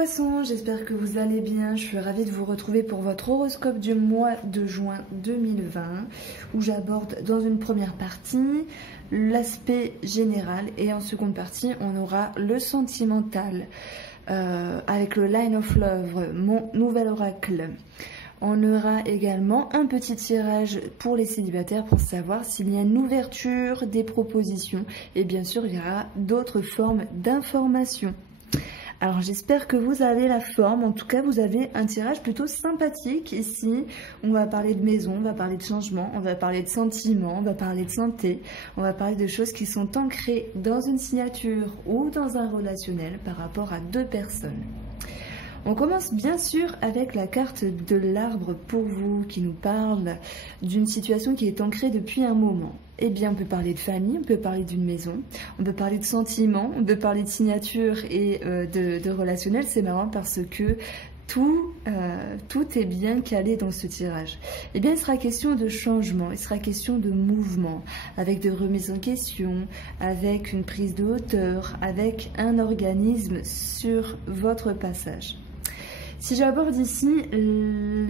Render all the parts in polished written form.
Poissons, j'espère que vous allez bien. Je suis ravie de vous retrouver pour votre horoscope du mois de juin 2020 où j'aborde dans une première partie l'aspect général et en seconde partie on aura le sentimental avec le Line of Love, mon nouvel oracle. On aura également un petit tirage pour les célibataires pour savoir s'il y a une ouverture des propositions et bien sûr il y aura d'autres formes d'informations. Alors j'espère que vous avez la forme, en tout cas vous avez un tirage plutôt sympathique ici. On va parler de maison, on va parler de changement, on va parler de sentiments, on va parler de santé, on va parler de choses qui sont ancrées dans une signature ou dans un relationnel par rapport à deux personnes. On commence bien sûr avec la carte de l'arbre pour vous qui nous parle d'une situation qui est ancrée depuis un moment. Eh bien, on peut parler de famille, on peut parler d'une maison, on peut parler de sentiments, on peut parler de signature et de relationnel. C'est marrant parce que tout est bien calé dans ce tirage. Eh bien, il sera question de changement, il sera question de mouvement, avec de remises en question, avec une prise de hauteur, avec un organisme sur votre passage. Si j'aborde ici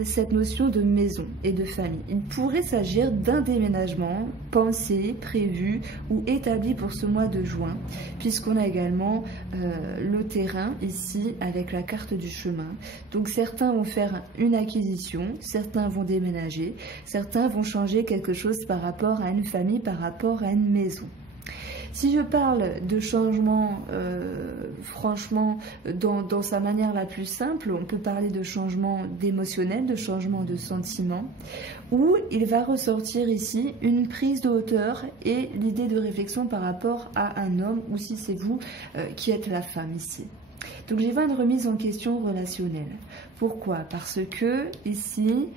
cette notion de maison et de famille, il pourrait s'agir d'un déménagement pensé, prévu ou établi pour ce mois de juin, puisqu'on a également le terrain ici avec la carte du chemin. Donc certains vont faire une acquisition, certains vont déménager, certains vont changer quelque chose par rapport à une famille, par rapport à une maison. Si je parle de changement, franchement, dans sa manière la plus simple, on peut parler de changement d'émotionnel, de changement de sentiment, où il va ressortir ici une prise de hauteur et l'idée de réflexion par rapport à un homme, ou si c'est vous qui êtes la femme ici. Donc j'y vois une remise en question relationnelle. Pourquoi? Parce que ici,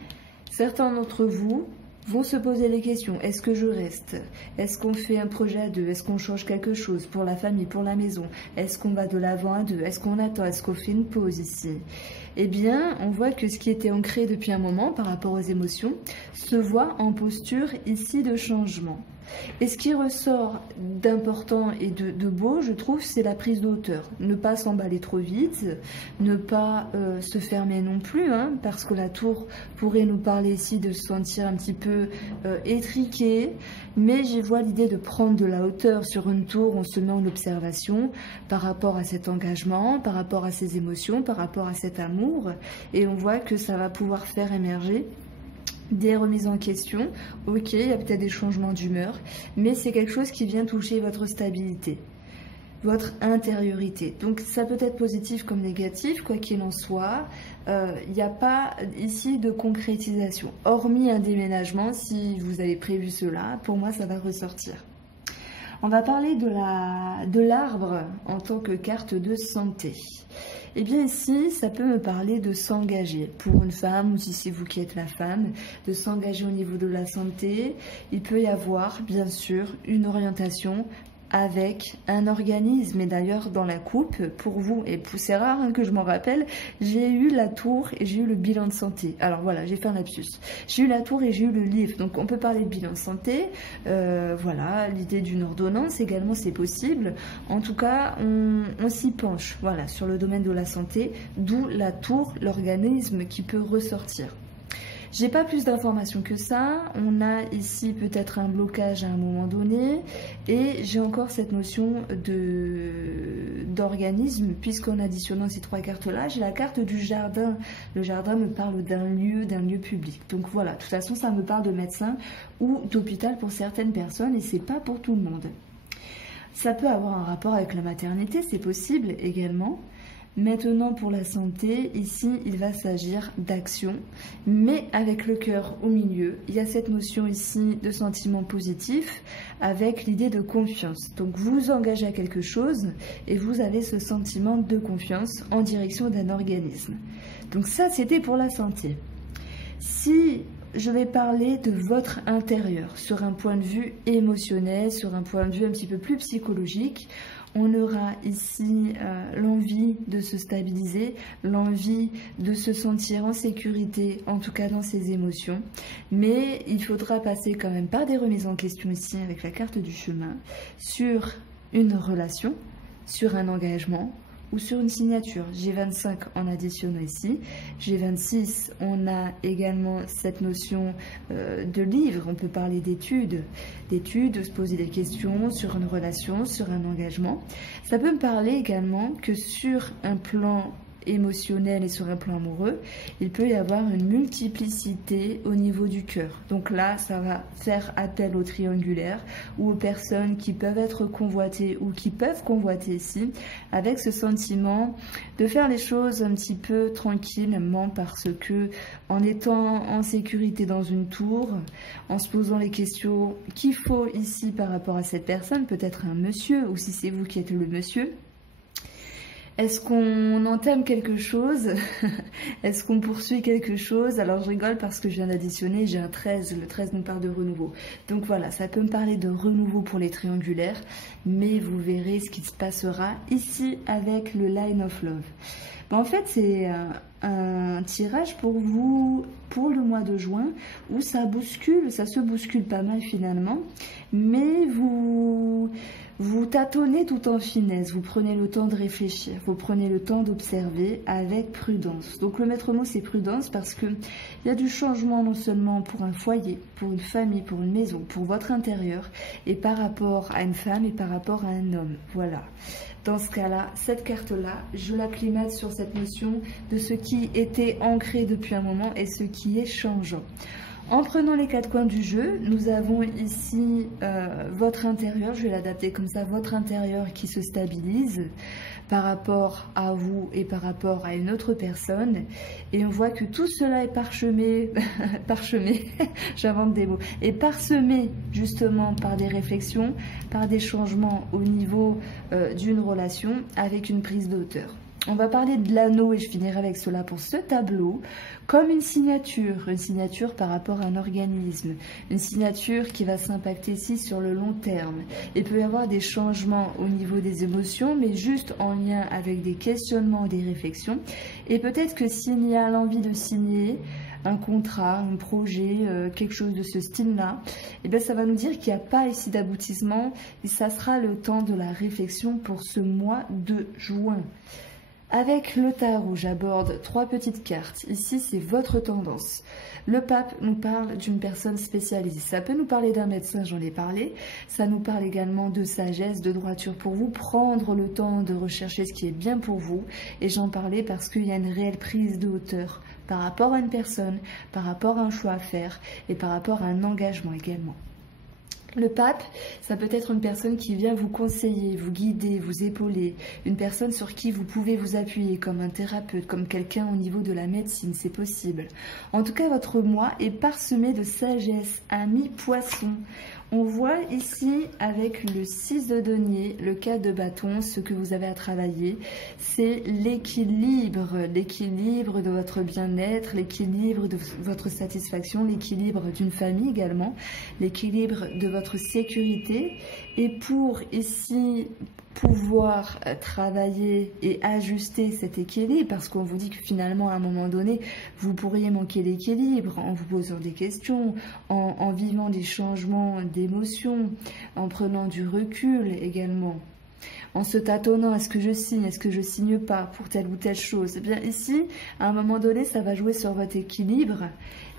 certains d'entre vous vont se poser les questions. Est-ce que je reste? Est-ce qu'on fait un projet à deux? Est-ce qu'on change quelque chose pour la famille, pour la maison? Est-ce qu'on va de l'avant à deux? Est-ce qu'on attend? Est-ce qu'on fait une pause ici? Eh bien, on voit que ce qui était ancré depuis un moment par rapport aux émotions se voit en posture ici de changement. Et ce qui ressort d'important et de beau, je trouve, c'est la prise de hauteur. Ne pas s'emballer trop vite, ne pas se fermer non plus, hein, parce que la tour pourrait nous parler ici de se sentir un petit peu étriqué, mais j'y vois l'idée de prendre de la hauteur sur une tour, on se met en observation par rapport à cet engagement, par rapport à ses émotions, par rapport à cet amour, et on voit que ça va pouvoir faire émerger des remises en question. Ok, il y a peut-être des changements d'humeur, mais c'est quelque chose qui vient toucher votre stabilité, votre intériorité. Donc ça peut être positif comme négatif, quoi qu'il en soit. Il n'y a pas ici de concrétisation, hormis un déménagement. Si vous avez prévu cela, pour moi ça va ressortir. On va parler de l'arbre en tant que carte de santé. Eh bien ici, ça peut me parler de s'engager pour une femme, ou si c'est vous qui êtes la femme, de s'engager au niveau de la santé. Il peut y avoir, bien sûr, une orientation avec un organisme. Et d'ailleurs, dans la coupe, pour vous, et c'est rare hein, que je m'en rappelle, j'ai eu la tour et j'ai eu le bilan de santé. Alors voilà, j'ai fait un lapsus. J'ai eu la tour et j'ai eu le livre. Donc on peut parler de bilan de santé. Voilà, l'idée d'une ordonnance également, c'est possible. En tout cas, on s'y penche, voilà, sur le domaine de la santé, d'où la tour, l'organisme qui peut ressortir. J'ai pas plus d'informations que ça. On a ici peut-être un blocage à un moment donné. Et j'ai encore cette notion d'organisme, puisqu'en additionnant ces trois cartes-là, j'ai la carte du jardin. Le jardin me parle d'un lieu public. Donc voilà, de toute façon, ça me parle de médecin ou d'hôpital pour certaines personnes et c'est pas pour tout le monde. Ça peut avoir un rapport avec la maternité, c'est possible également. Maintenant pour la santé, ici il va s'agir d'action, mais avec le cœur au milieu. Il y a cette notion ici de sentiment positif avec l'idée de confiance. Donc vous vous engagez à quelque chose et vous avez ce sentiment de confiance en direction d'un organisme. Donc ça c'était pour la santé. Si je vais parler de votre intérieur sur un point de vue émotionnel, sur un point de vue un petit peu plus psychologique, on aura ici l'envie de se stabiliser, l'envie de se sentir en sécurité, en tout cas dans ses émotions. Mais il faudra passer quand même par des remises en question ici avec la carte du chemin sur une relation, sur un engagement ou sur une signature. G25 en additionnant ici. G26, on a également cette notion de livre. On peut parler d'études, se poser des questions sur une relation, sur un engagement. Ça peut me parler également que sur un plan émotionnel et sur un plan amoureux, il peut y avoir une multiplicité au niveau du cœur. Donc là, ça va faire appel au triangulaire ou aux personnes qui peuvent être convoitées ou qui peuvent convoiter ici, avec ce sentiment de faire les choses un petit peu tranquillement, parce que en étant en sécurité dans une tour, en se posant les questions qu'il faut ici par rapport à cette personne, peut-être un monsieur, ou si c'est vous qui êtes le monsieur, est-ce qu'on entame quelque chose? Est-ce qu'on poursuit quelque chose? Alors je rigole parce que je viens d'additionner, j'ai un 13, le 13 nous parle de renouveau. Donc voilà, ça peut me parler de renouveau pour les triangulaires, mais vous verrez ce qui se passera ici avec le Line of Love. Bon, en fait, c'est un tirage pour vous pour le mois de juin où ça bouscule, ça se bouscule pas mal finalement, mais vous tâtonnez tout en finesse, vous prenez le temps de réfléchir, vous prenez le temps d'observer avec prudence. Donc le maître mot c'est prudence parce que il y a du changement non seulement pour un foyer, pour une famille, pour une maison, pour votre intérieur et par rapport à une femme et par rapport à un homme. Voilà. Dans ce cas-là, cette carte-là, je l'acclimate sur cette notion de ce qui était ancré depuis un moment et ce qui est changeant. En prenant les quatre coins du jeu, nous avons ici votre intérieur, je vais l'adapter comme ça, votre intérieur qui se stabilise par rapport à vous et par rapport à une autre personne. Et on voit que tout cela est parsemé, j'invente des mots, et parsemé justement par des réflexions, par des changements au niveau d'une relation avec une prise de hauteur. On va parler de l'anneau et je finirai avec cela pour ce tableau, comme une signature par rapport à un organisme, une signature qui va s'impacter ici sur le long terme. Il peut y avoir des changements au niveau des émotions, mais juste en lien avec des questionnements, des réflexions. Et peut-être que s'il y a l'envie de signer un contrat, un projet, quelque chose de ce style-là, et bien ça va nous dire qu'il n'y a pas ici d'aboutissement et ça sera le temps de la réflexion pour ce mois de juin. Avec le tarot, j'aborde 3 petites cartes. Ici, c'est votre tendance. Le pape nous parle d'une personne spécialisée. Ça peut nous parler d'un médecin, j'en ai parlé. Ça nous parle également de sagesse, de droiture pour vous. Prendre le temps de rechercher ce qui est bien pour vous. Et j'en parlais parce qu'il y a une réelle prise de hauteur par rapport à une personne, par rapport à un choix à faire et par rapport à un engagement également. Le pape, ça peut être une personne qui vient vous conseiller, vous guider, vous épauler, une personne sur qui vous pouvez vous appuyer comme un thérapeute, comme quelqu'un au niveau de la médecine, c'est possible. En tout cas, votre mois est parsemé de sagesse, ami poisson. On voit ici avec le 6 de denier, le 4 de bâton, ce que vous avez à travailler, c'est l'équilibre de votre bien-être, l'équilibre de votre satisfaction, l'équilibre d'une famille également, l'équilibre de votre sécurité. Et pour ici pouvoir travailler et ajuster cet équilibre, parce qu'on vous dit que finalement à un moment donné vous pourriez manquer l'équilibre en vous posant des questions, en vivant des changements d'émotions, en prenant du recul également, en se tâtonnant, est-ce que je signe pas pour telle ou telle chose. Eh bien ici à un moment donné ça va jouer sur votre équilibre.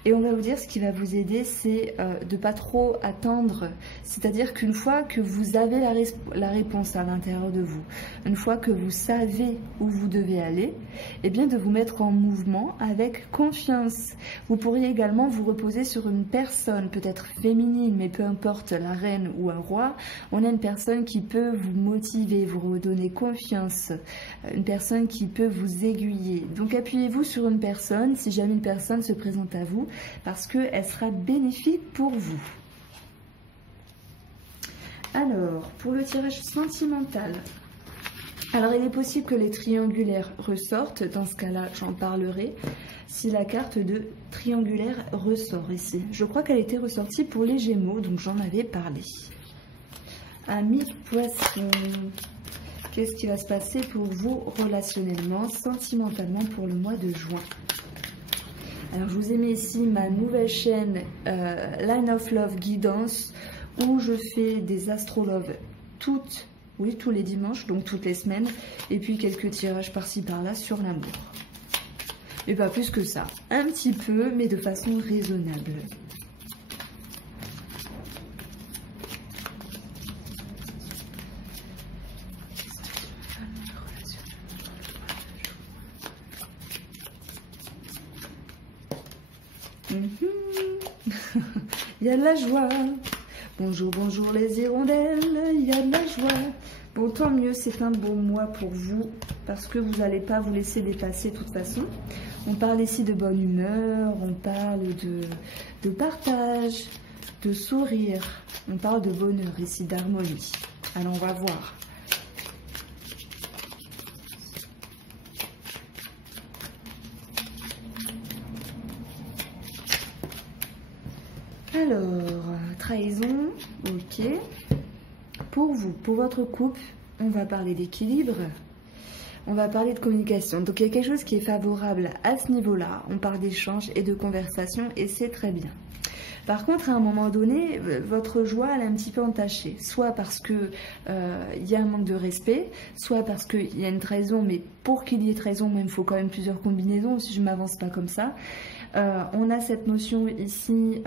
Et on va vous dire ce qui va vous aider, c'est de pas trop attendre. C'est-à-dire qu'une fois que vous avez la réponse à l'intérieur de vous, une fois que vous savez où vous devez aller, eh bien de vous mettre en mouvement avec confiance. Vous pourriez également vous reposer sur une personne, peut-être féminine, mais peu importe, la reine ou un roi. On a une personne qui peut vous motiver, vous redonner confiance, une personne qui peut vous aiguiller. Donc appuyez-vous sur une personne, si jamais une personne se présente à vous, parce qu'elle sera bénéfique pour vous. Alors, pour le tirage sentimental, alors il est possible que les triangulaires ressortent, dans ce cas-là j'en parlerai, si la carte de triangulaire ressort ici. Je crois qu'elle était ressortie pour les Gémeaux, donc j'en avais parlé. Amis poissons, qu'est-ce qui va se passer pour vous relationnellement, sentimentalement pour le mois de juin? Alors je vous ai mis ici ma nouvelle chaîne Line of Love Guidance où je fais des astrologues toutes Oui, tous les dimanches, donc toutes les semaines. Et puis quelques tirages par-ci par-là sur l'amour. Et pas plus que ça. Un petit peu, mais de façon raisonnable. Il y a de la joie. Bonjour, bonjour les hirondelles, il y a de la joie. Bon, tant mieux, c'est un bon mois pour vous, parce que vous n'allez pas vous laisser dépasser de toute façon. On parle ici de bonne humeur, on parle de partage, de sourire, on parle de bonheur ici, d'harmonie. Alors on va voir. Alors, trahison, ok. Pour vous, pour votre couple, on va parler d'équilibre, on va parler de communication. Donc il y a quelque chose qui est favorable à ce niveau-là. On parle d'échange et de conversation et c'est très bien. Par contre, à un moment donné, votre joie, elle est un petit peu entachée. Soit parce que il y a un manque de respect, soit parce qu'il y a une trahison, mais pour qu'il y ait trahison, il me faut quand même plusieurs combinaisons, si je ne m'avance pas comme ça. On a cette notion ici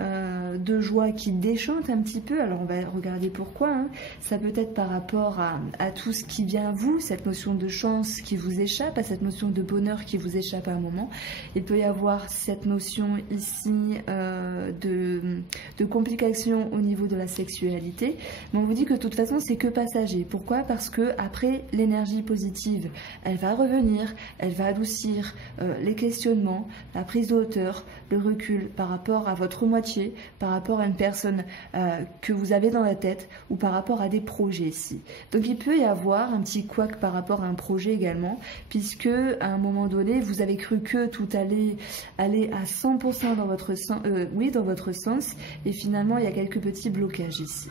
de joie qui déchante un petit peu. Alors on va regarder pourquoi. Hein. Ça peut être par rapport à tout ce qui vient à vous, cette notion de chance qui vous échappe, à cette notion de bonheur qui vous échappe à un moment. Il peut y avoir cette notion ici de complications au niveau de la sexualité. Mais on vous dit que de toute façon c'est que passager. Pourquoi? Parce que après l'énergie positive, elle va revenir, elle va adoucir les questionnements, la prise de hauteur, le recul par rapport à votre moitié, par rapport à une personne que vous avez dans la tête ou par rapport à des projets ici. Donc il peut y avoir un petit couac par rapport à un projet également, puisque à un moment donné, vous avez cru que tout allait aller à 100% dans votre sens, dans votre sens, et finalement il y a quelques petits blocages ici.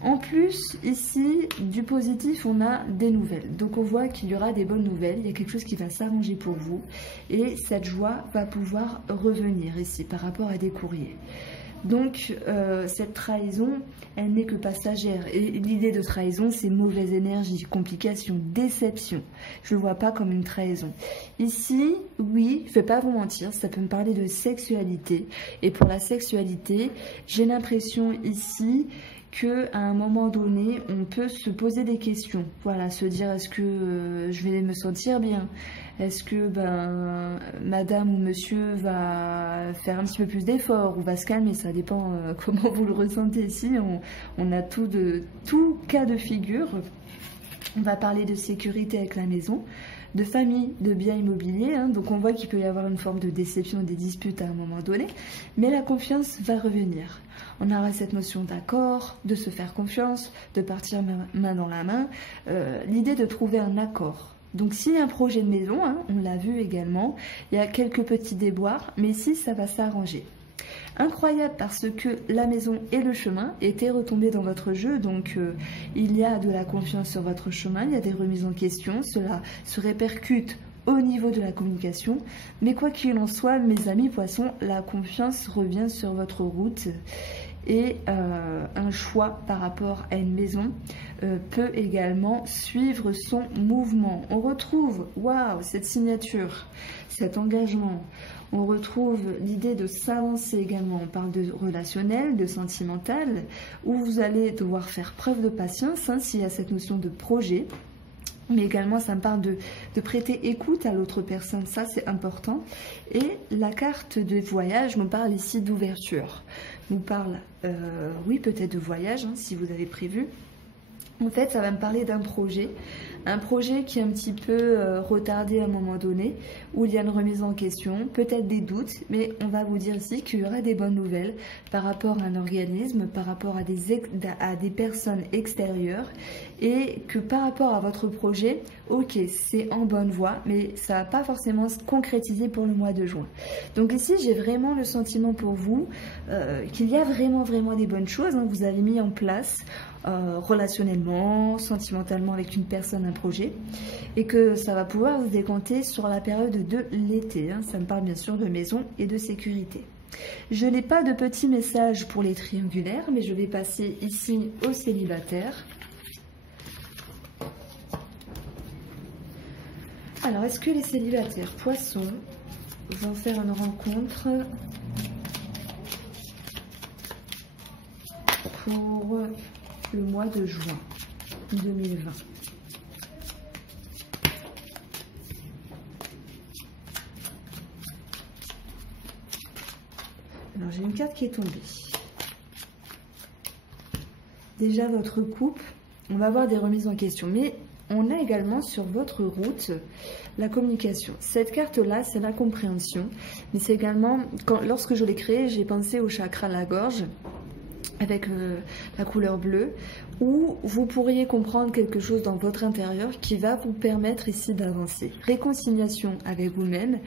En plus, ici, du positif, on a des nouvelles. Donc on voit qu'il y aura des bonnes nouvelles, il y a quelque chose qui va s'arranger pour vous. Et cette joie va pouvoir revenir ici par rapport à des courriers. Donc cette trahison, elle n'est que passagère. Et l'idée de trahison, c'est mauvaise énergie, complication, déception. Je ne le vois pas comme une trahison. Ici, oui, je ne vais pas vous mentir, ça peut me parler de sexualité. Et pour la sexualité, j'ai l'impression ici qu'à un moment donné, on peut se poser des questions. Voilà, se dire, est-ce que je vais me sentir bien? Est-ce que madame ou monsieur va faire un petit peu plus d'efforts ou va se calmer? Ça dépend comment vous le ressentez ici. On a tout cas de figure. On va parler de sécurité avec la maison, de famille, de biens immobiliers. Hein. Donc on voit qu'il peut y avoir une forme de déception, des disputes à un moment donné. Mais la confiance va revenir. On aura cette notion d'accord, de se faire confiance, de partir main dans la main. L'idée de trouver un accord. Donc s'il y a un projet de maison, hein, on l'a vu également, il y a quelques petits déboires, mais ici ça va s'arranger. Incroyable parce que la maison et le chemin étaient retombés dans votre jeu, donc il y a de la confiance sur votre chemin, il y a des remises en question, cela se répercute au niveau de la communication, mais quoi qu'il en soit, mes amis poissons, la confiance revient sur votre route. Et un choix par rapport à une maison peut également suivre son mouvement. On retrouve, waouh, cette signature, cet engagement. On retrouve l'idée de s'avancer également. On parle de relationnel, de sentimental, où vous allez devoir faire preuve de patience, hein, s'il y a cette notion de projet. Mais également, ça me parle de prêter écoute à l'autre personne, ça c'est important. Et la carte de voyage me parle ici d'ouverture. Nous parle, oui, peut-être de voyage, hein, si vous avez prévu. En fait, ça va me parler d'un projet qui est un petit peu retardé à un moment donné, où il y a une remise en question, peut-être des doutes, mais on va vous dire ici qu'il y aura des bonnes nouvelles par rapport à un organisme, par rapport à des personnes extérieures, et que par rapport à votre projet, ok, c'est en bonne voie, mais ça va pas forcément se concrétiser pour le mois de juin. Donc ici, j'ai vraiment le sentiment pour vous qu'il y a vraiment des bonnes choses, hein, vous avez mis en place relationnellement, sentimentalement avec une personne, un projet, et que ça va pouvoir vous décanter sur la période de l'été. Hein. Ça me parle bien sûr de maison et de sécurité. Je n'ai pas de petits messages pour les triangulaires, mais je vais passer ici aux célibataires. Alors, est-ce que les célibataires poissons vont faire une rencontre pour le mois de juin 2020? Alors, j'ai une carte qui est tombée. Déjà, votre couple, on va avoir des remises en question, mais on a également sur votre route la communication. Cette carte-là, c'est la compréhension, mais c'est également, lorsque je l'ai créée, j'ai pensé au chakra de la gorge, avec la couleur bleue, où vous pourriez comprendre quelque chose dans votre intérieur qui va vous permettre ici d'avancer. Réconciliation avec vous-même,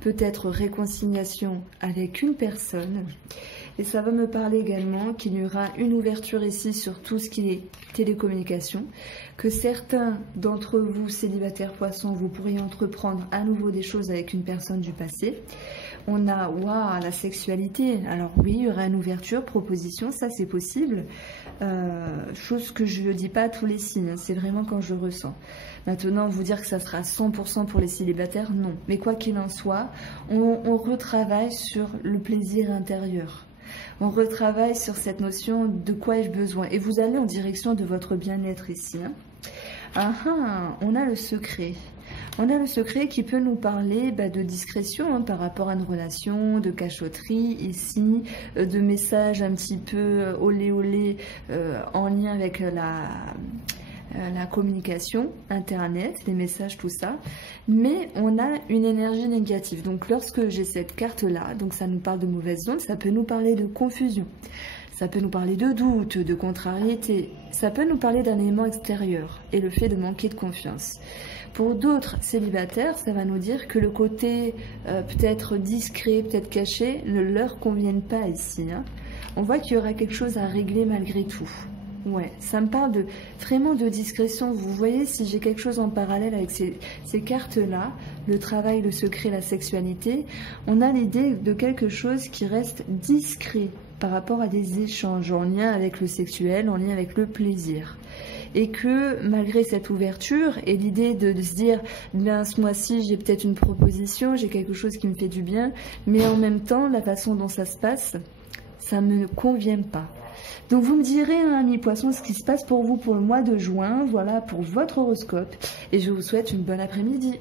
peut-être réconciliation avec une personne. Et ça va me parler également qu'il y aura une ouverture ici sur tout ce qui est télécommunication, que certains d'entre vous, célibataires poissons, vous pourriez entreprendre à nouveau des choses avec une personne du passé. On a, waouh, la sexualité. Alors oui, il y aura une ouverture, proposition, ça c'est possible. Chose que je ne dis pas à tous les signes, c'est vraiment quand je ressens. Maintenant, vous dire que ça sera 100% pour les célibataires, non. Mais quoi qu'il en soit, on retravaille sur le plaisir intérieur. On retravaille sur cette notion de quoi ai-je besoin. Et vous allez en direction de votre bien-être ici. On a le secret. On a le secret qui peut nous parler de discrétion par rapport à une relation, de cachotterie ici, de messages un petit peu olé olé en lien avec la communication, internet, les messages, tout ça. Mais on a une énergie négative. Donc lorsque j'ai cette carte-là, donc ça nous parle de mauvaises ondes, ça peut nous parler de confusion. Ça peut nous parler de doute, de contrariété. Ça peut nous parler d'un élément extérieur et le fait de manquer de confiance. Pour d'autres célibataires, ça va nous dire que le côté peut-être discret, peut-être caché, ne leur convienne pas ici. On voit qu'il y aura quelque chose à régler malgré tout. Ouais, ça me parle vraiment de discrétion. Vous voyez, si j'ai quelque chose en parallèle avec ces cartes-là, le travail, le secret, la sexualité, on a l'idée de quelque chose qui reste discret par rapport à des échanges en lien avec le sexuel, en lien avec le plaisir. Et que malgré cette ouverture et l'idée de se dire, bien ce mois-ci j'ai peut-être une proposition, j'ai quelque chose qui me fait du bien, mais en même temps la façon dont ça se passe, ça ne me convient pas. Donc vous me direz, amis poissons, ce qui se passe pour vous pour le mois de juin. Voilà pour votre horoscope et je vous souhaite une bonne après-midi.